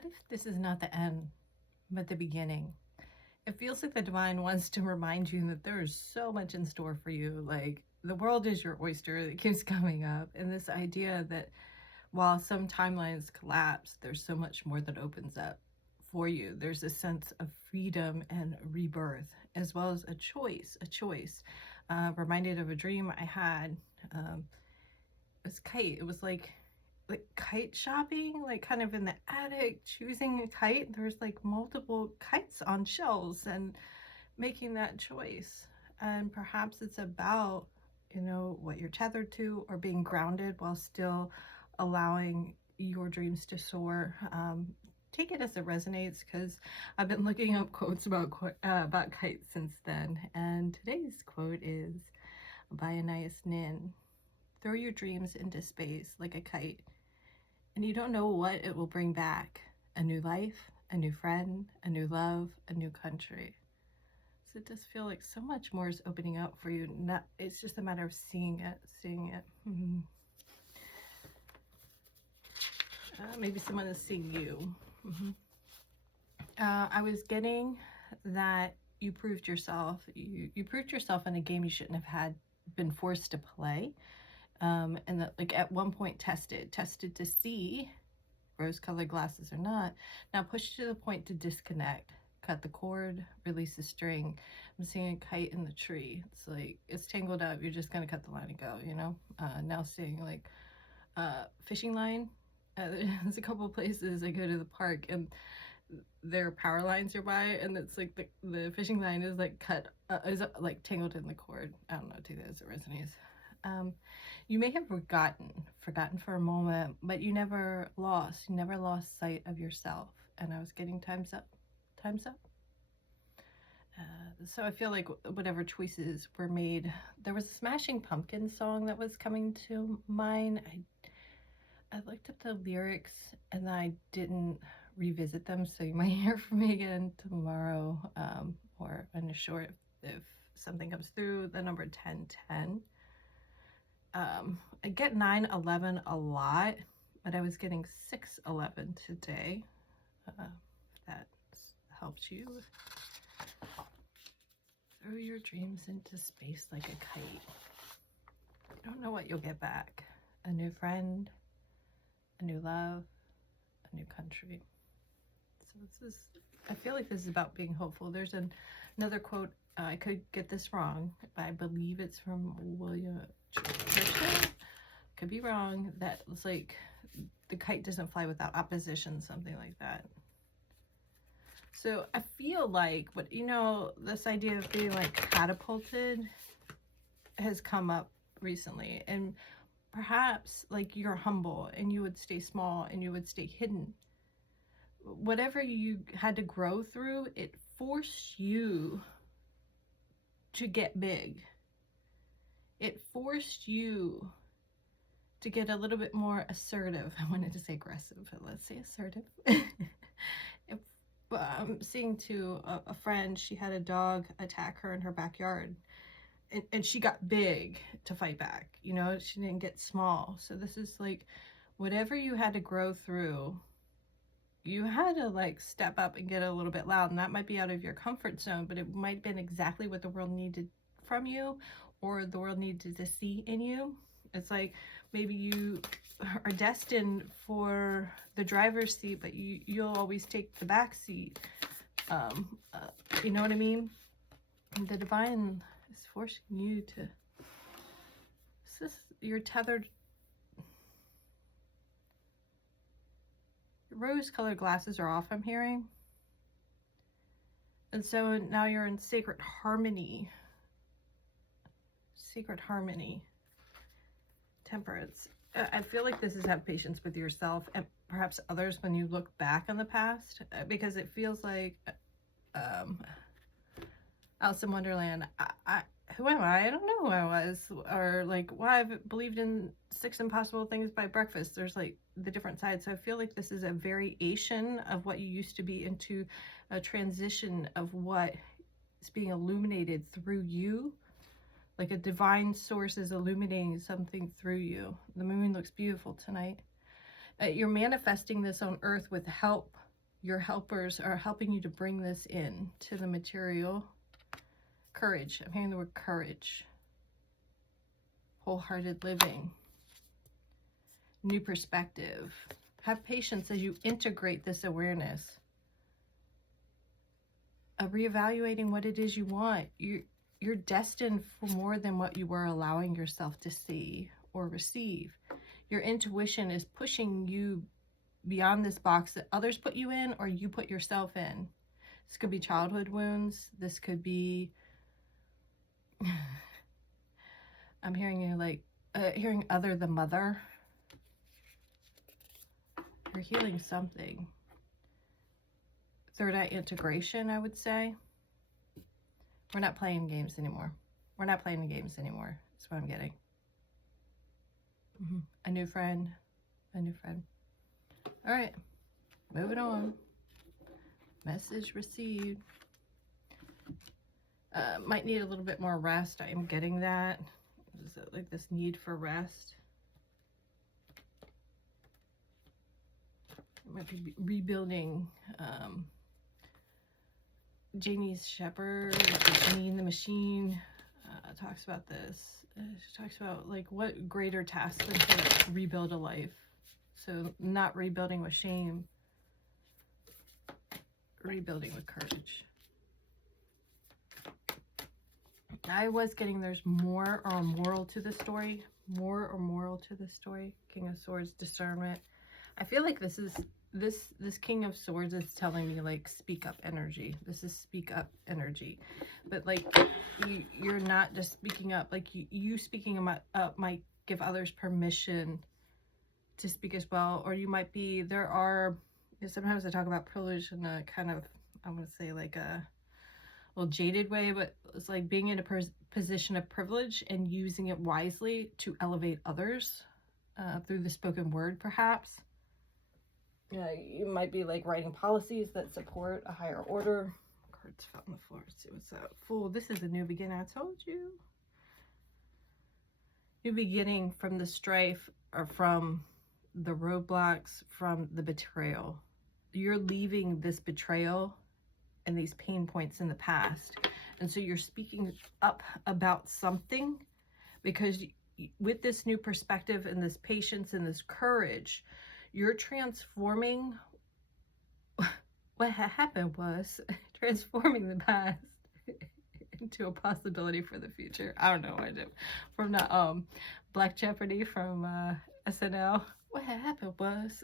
What if this is not the end, but the beginning? It feels like the divine wants to remind you that there is so much in store for you. Like the world is your oyster that keeps coming up. And this idea that while some timelines collapse, there's so much more that opens up for you. There's a sense of freedom and rebirth, as well as a choice. Reminded of a dream I had. It was kite. It was like kite shopping, like kind of in the attic, choosing a kite. There's like multiple kites on shelves and making that choice. And perhaps it's about, what you're tethered to or being grounded while still allowing your dreams to soar. Take it as it resonates, because I've been looking up quotes about kites since then. And today's quote is by Anais Nin. Throw your dreams into space like a kite, and you don't know what it will bring back. A new life, a new friend, a new love, a new country. So it does feel like so much more is opening up for you. It's just a matter of seeing it. Maybe someone is seeing you. I was getting that you proved yourself. You proved yourself in a game you shouldn't have been forced to play. And that, like, at one point tested to see rose-colored glasses or not. Now pushed to the point to disconnect, cut the cord, release the string. I'm seeing a kite in the tree. It's like it's tangled up. You're just gonna cut the line and go. Now seeing like fishing line. There's a couple places I go to the park and there are power lines nearby, and it's like the fishing line is like cut, is like tangled in the cord. I don't know, take that as it resonates. You may have forgotten for a moment, but you never lost sight of yourself. And I was getting time's up. So I feel like whatever choices were made, there was a Smashing Pumpkins song that was coming to mind. I looked up the lyrics and I didn't revisit them, so you might hear from me again tomorrow, or in a short if something comes through. The number 1010. I get 911 a lot, but I was getting 611 today. If that helps you. Throw your dreams into space like a kite. You don't know what you'll get back. A new friend, a new love, a new country. So I feel like this is about being hopeful. There's another quote, I could get this wrong, but I believe it's from William Churchill. Could be wrong. That was like, the kite doesn't fly without opposition, something like that. So I feel like this idea of being like catapulted has come up recently, and perhaps like you're humble and you would stay small and you would stay hidden. Whatever you had to grow through, it forced you to get big. It forced you to get a little bit more assertive. I wanted to say aggressive, but let's say assertive. I'm seeing to a friend, she had a dog attack her in her backyard, and she got big to fight back. She didn't get small. So this is like, whatever you had to grow through, you had to like step up and get a little bit loud. And that might be out of your comfort zone, but it might have been exactly what the world needed from you, or the world needed to see in you. It's like maybe you are destined for the driver's seat, but you'll always take the back seat. You know what I mean? And the divine is forcing you to. You're tethered. Rose-colored glasses are off, I'm hearing. And so now you're in sacred harmony. Temperance. I feel like this is have patience with yourself and perhaps others when you look back on the past, because it feels like Alice in Wonderland. Who am I? I don't know who I was, or like why I've believed in 6 impossible things by breakfast. There's like the different sides. So I feel like this is a variation of what you used to be into a transition of what is being illuminated through you. Like a divine source is illuminating something through you. The moon looks beautiful tonight. You're manifesting this on earth with help Your helpers are helping you to bring this in to the material. Courage. I'm hearing the word courage. Wholehearted living. New perspective. Have patience as you integrate this awareness. Reevaluating what it is you want. You're destined for more than what you were allowing yourself to see or receive. Your intuition is pushing you beyond this box that others put you in or you put yourself in. This could be childhood wounds. This could be, I'm hearing you like, hearing other the mother. You're healing something. Third eye integration, I would say. We're not playing games anymore. We're not playing the games anymore. That's what I'm getting. A new friend. A new friend. All right. Moving on. Message received. Might need a little bit more rest. I am getting that. Is it like this need for rest? It might be rebuilding. Janie's Shepherd, Janine the Machine, talks about this. She talks about like what greater task than to rebuild a life. So not rebuilding with shame, rebuilding with courage. I was getting there's more or a moral to the story. More or moral to the story. King of Swords, discernment. I feel like this is this King of Swords is telling me like speak up energy. This is speak up energy. But like you're not just speaking up. Like you speaking up might give others permission to speak as well. Or you might be, there are, sometimes I talk about privilege in a kind of, I'm going to say like a little jaded way, but it's like being in a position of privilege and using it wisely to elevate others through the spoken word, perhaps. You might be like writing policies that support a higher order. Cards fell on the floor. Let's see what's up. Fool, this is a new beginning. I told you. New beginning from the strife or from the roadblocks, from the betrayal. You're leaving this betrayal and these pain points in the past. And so you're speaking up about something because with this new perspective and this patience and this courage, you're transforming. What had happened was transforming the past into a possibility for the future. I don't know what I did. From the Black Jeopardy from SNL. What had happened was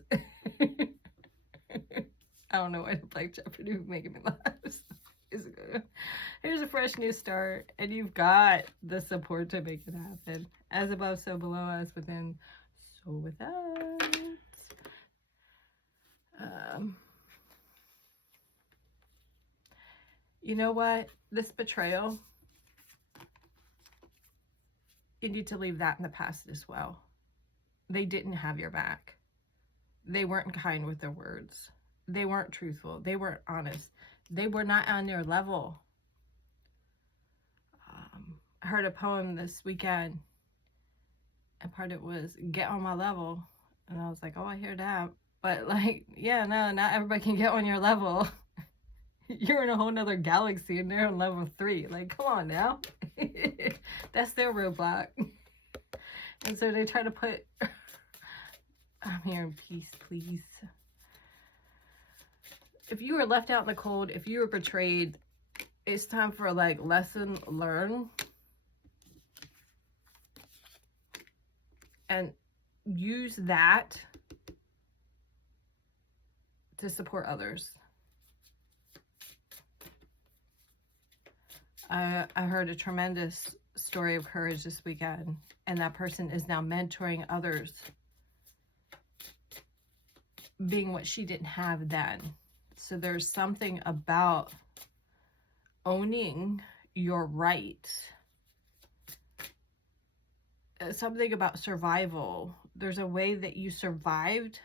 I don't know why the Black Jeopardy was making me laugh. Here's a fresh new start, and you've got the support to make it happen. As above, so below, as within, so without. You know what? This betrayal, you need to leave that in the past as well. They didn't have your back. They weren't kind with their words. They weren't truthful. They weren't honest. They were not on your level. I heard a poem this weekend, and part of it was, get on my level. And I was like, oh, I hear that. But like, yeah, no, not everybody can get on your level. You're in a whole nother galaxy and they're on level 3. Like, come on now. That's their roadblock. And so they try to put, I'm hearing peace, please. If you were left out in the cold, if you were betrayed, it's time for like lesson learned. And use that to support others. I heard a tremendous story of courage this weekend, and that person is now mentoring others, being what she didn't have then. So there's something about owning your right, something about survival. There's a way that you survived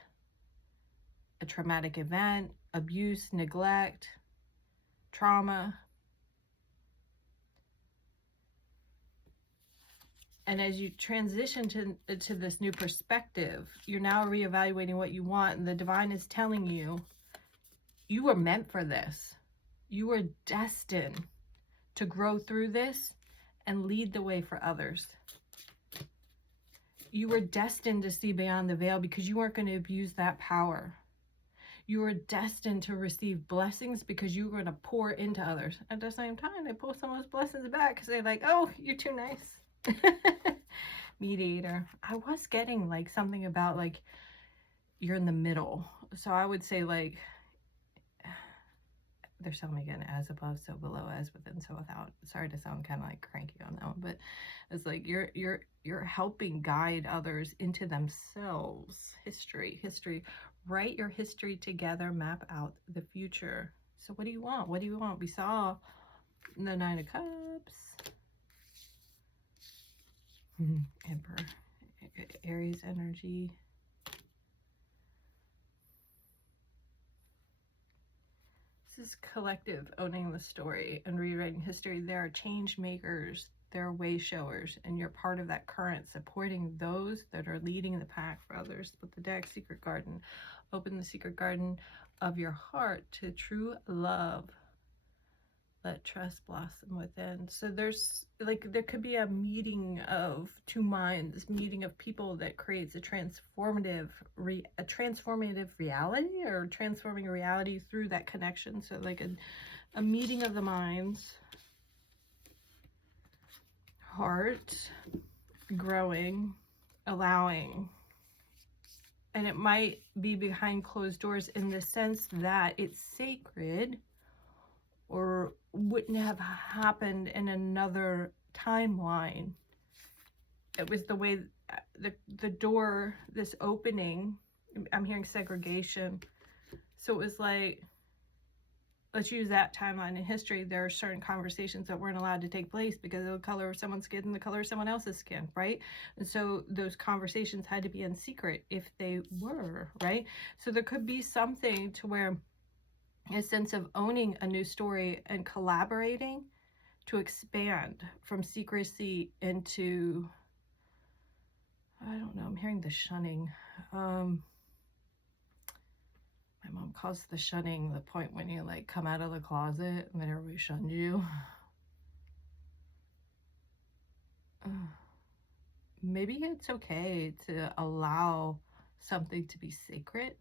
a traumatic event, abuse, neglect, trauma. And as you transition to this new perspective, you're now reevaluating what you want. And the divine is telling you, You were meant for this. You were destined to grow through this and lead the way for others. You were destined to see beyond the veil because you weren't going to abuse that power. You were destined to receive blessings because you were going to pour into others. At the same time, they pull some of those blessings back because they're like, oh, you're too nice. Mediator. I was getting like something about like you're in the middle. So I would say like, they're telling me again, as above, so below, as within, so without. Sorry to sound kind of like cranky on that one, but it's like you're helping guide others into themselves. History. Write your history together, map out the future. So what do you want? What do you want? We saw the Nine of Cups. Emperor. Aries energy. This is collective owning the story and rewriting history. There are change makers, there are way showers, and you're part of that current, supporting those that are leading the pack for others. With the deck, Secret Garden. Open the secret garden of your heart to true love. Let trust blossom within. So there's like, there could be a meeting of two minds, meeting of people that creates a transformative reality, or transforming a reality through that connection. So like a meeting of the minds, heart, growing, allowing. And it might be behind closed doors in the sense that it's sacred, or wouldn't have happened in another timeline. It was the way the door, this opening, I'm hearing segregation. So it was like, let's use that timeline in history. There are certain conversations that weren't allowed to take place because of the color of someone's skin and the color of someone else's skin, right? And so those conversations had to be in secret if they were, right? So there could be something to where a sense of owning a new story and collaborating to expand from secrecy into, I don't know, I'm hearing the shunning. My mom calls the shunning the point when you like come out of the closet and then everybody shuns you. Maybe it's okay to allow something to be sacred.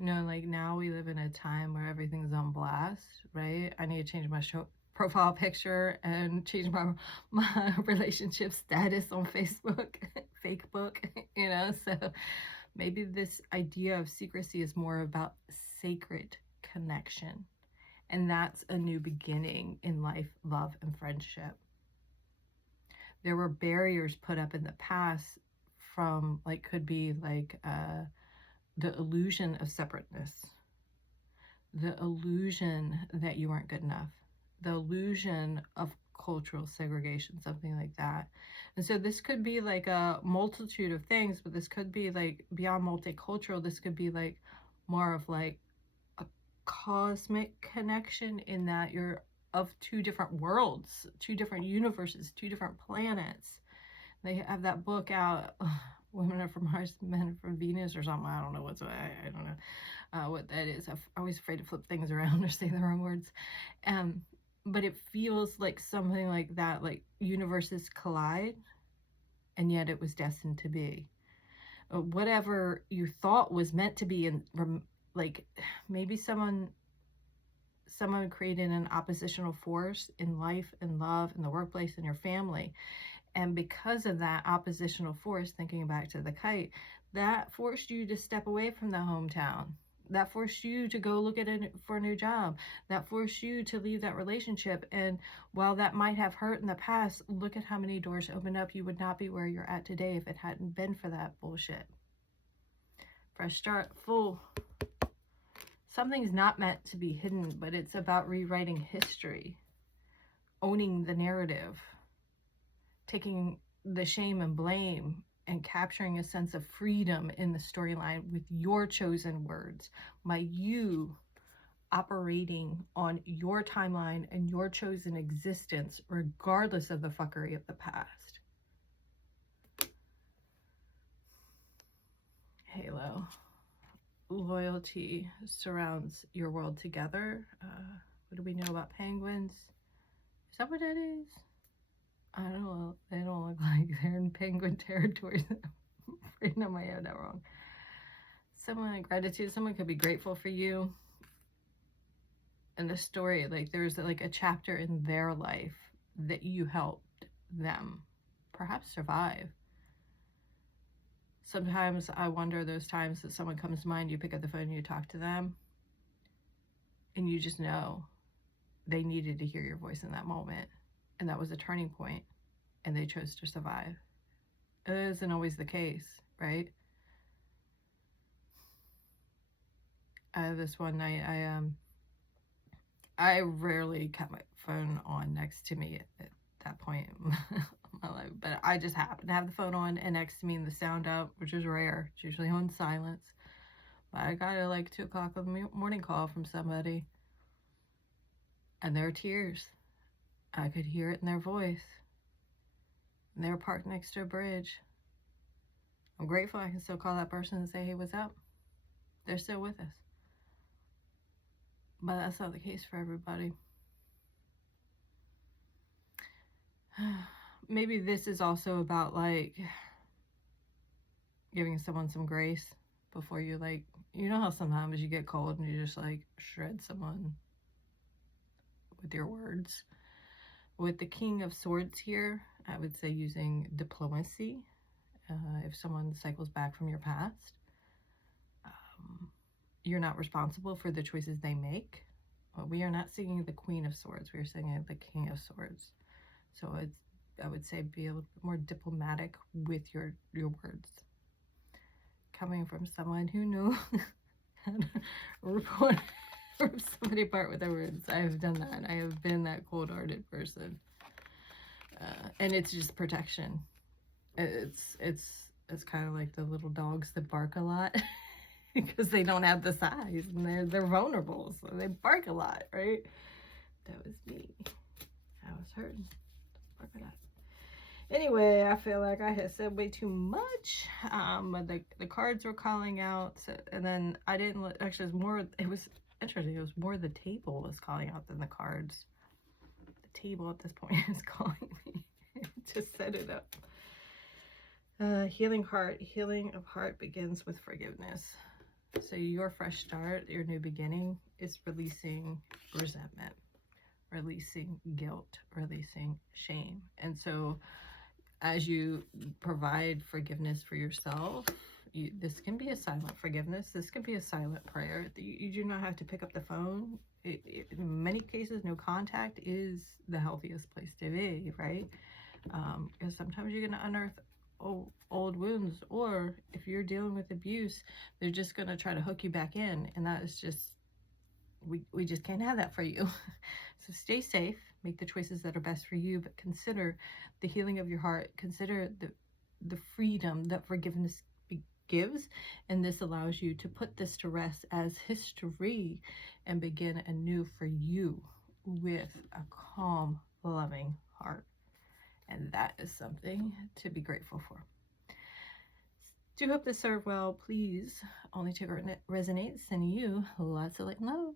You know, like now we live in a time where everything's on blast, right? I need to change my profile picture and change my relationship status on Facebook, Fakebook, you know? So maybe this idea of secrecy is more about sacred connection. And that's a new beginning in life, love, and friendship. There were barriers put up in the past from like, could be like, the illusion of separateness, the illusion that you weren't good enough, the illusion of cultural segregation, something like that. And so this could be like a multitude of things, but this could be like beyond multicultural. This could be like more of like a cosmic connection, in that you're of two different worlds, two different universes, two different planets. They have that book out, Women Are From Mars, Men Are From Venus, or something. I don't know what's, I don't know what that is. I'm always afraid to flip things around or say the wrong words. But it feels like something like that, like universes collide, and yet it was destined to be. Whatever you thought was meant to be, and like maybe someone created an oppositional force in life and love, in the workplace, in your family. And because of that oppositional force, thinking back to the kite, that forced you to step away from the hometown. That forced you to go look at it for a new job. That forced you to leave that relationship. And while that might have hurt in the past, look at how many doors opened up. You would not be where you're at today if it hadn't been for that bullshit. Fresh start, full. Something's not meant to be hidden, but it's about rewriting history, owning the narrative, taking the shame and blame, and capturing a sense of freedom in the storyline with your chosen words, by you operating on your timeline and your chosen existence, regardless of the fuckery of the past. Halo. loyalty surrounds your world together. What do we know about penguins? Is that what that is? I don't know. They don't look like they're in penguin territory. I'm afraid I might have that wrong. Someone gratitude. Someone could be grateful for you. And the story, like there's like a chapter in their life that you helped them perhaps survive. Sometimes I wonder those times that someone comes to mind, you pick up the phone and you talk to them, and you just know they needed to hear your voice in that moment. And that was a turning point, and they chose to survive. It isn't always the case, right? This one night, I rarely kept my phone on next to me at that point in my life, but I just happened to have the phone on and next to me and the sound up, which is rare. It's usually on silence. But I got a like 2 o'clock in the morning call from somebody, and their tears. I could hear it in their voice. And they were parked next to a bridge. I'm grateful I can still call that person and say, hey, what's up? They're still with us. But that's not the case for everybody. Maybe this is also about like giving someone some grace before you like, you know how sometimes you get cold and you just like shred someone with your words. With the King of Swords here, I would say using diplomacy. If someone cycles back from your past, you're not responsible for the choices they make. But we are not singing the Queen of Swords. We are singing the King of Swords. So I would say be a little bit more diplomatic with your words. Coming from someone who knew how to record somebody apart with their words. I have done that. I have been that cold-hearted person. And it's just protection. It's kind of like the little dogs that bark a lot because they don't have the size and they're vulnerable, so they bark a lot, right? That was me. I was hurting. Bark a lot. Anyway, I feel like I had said way too much, but the cards were calling out, so, and then I didn't, actually it was interesting, it was more the table was calling out than the cards. The table at this point is calling me to set it up. Healing of heart begins with forgiveness. So your fresh start, your new beginning is releasing resentment, releasing guilt, releasing shame. And so as you provide forgiveness for yourself, this can be a silent forgiveness. This can be a silent prayer. You do not have to pick up the phone. In many cases, no contact is the healthiest place to be, right? Because sometimes you're going to unearth old wounds, or if you're dealing with abuse, they're just going to try to hook you back in, and that is just, we just can't have that for you. So stay safe, make the choices that are best for you, but consider the healing of your heart, consider the freedom that forgiveness gives, and this allows you to put this to rest as history and begin anew for you with a calm, loving heart. And that is something to be grateful for. Do hope this served well. Please only take what resonates. Sending you lots of light and love.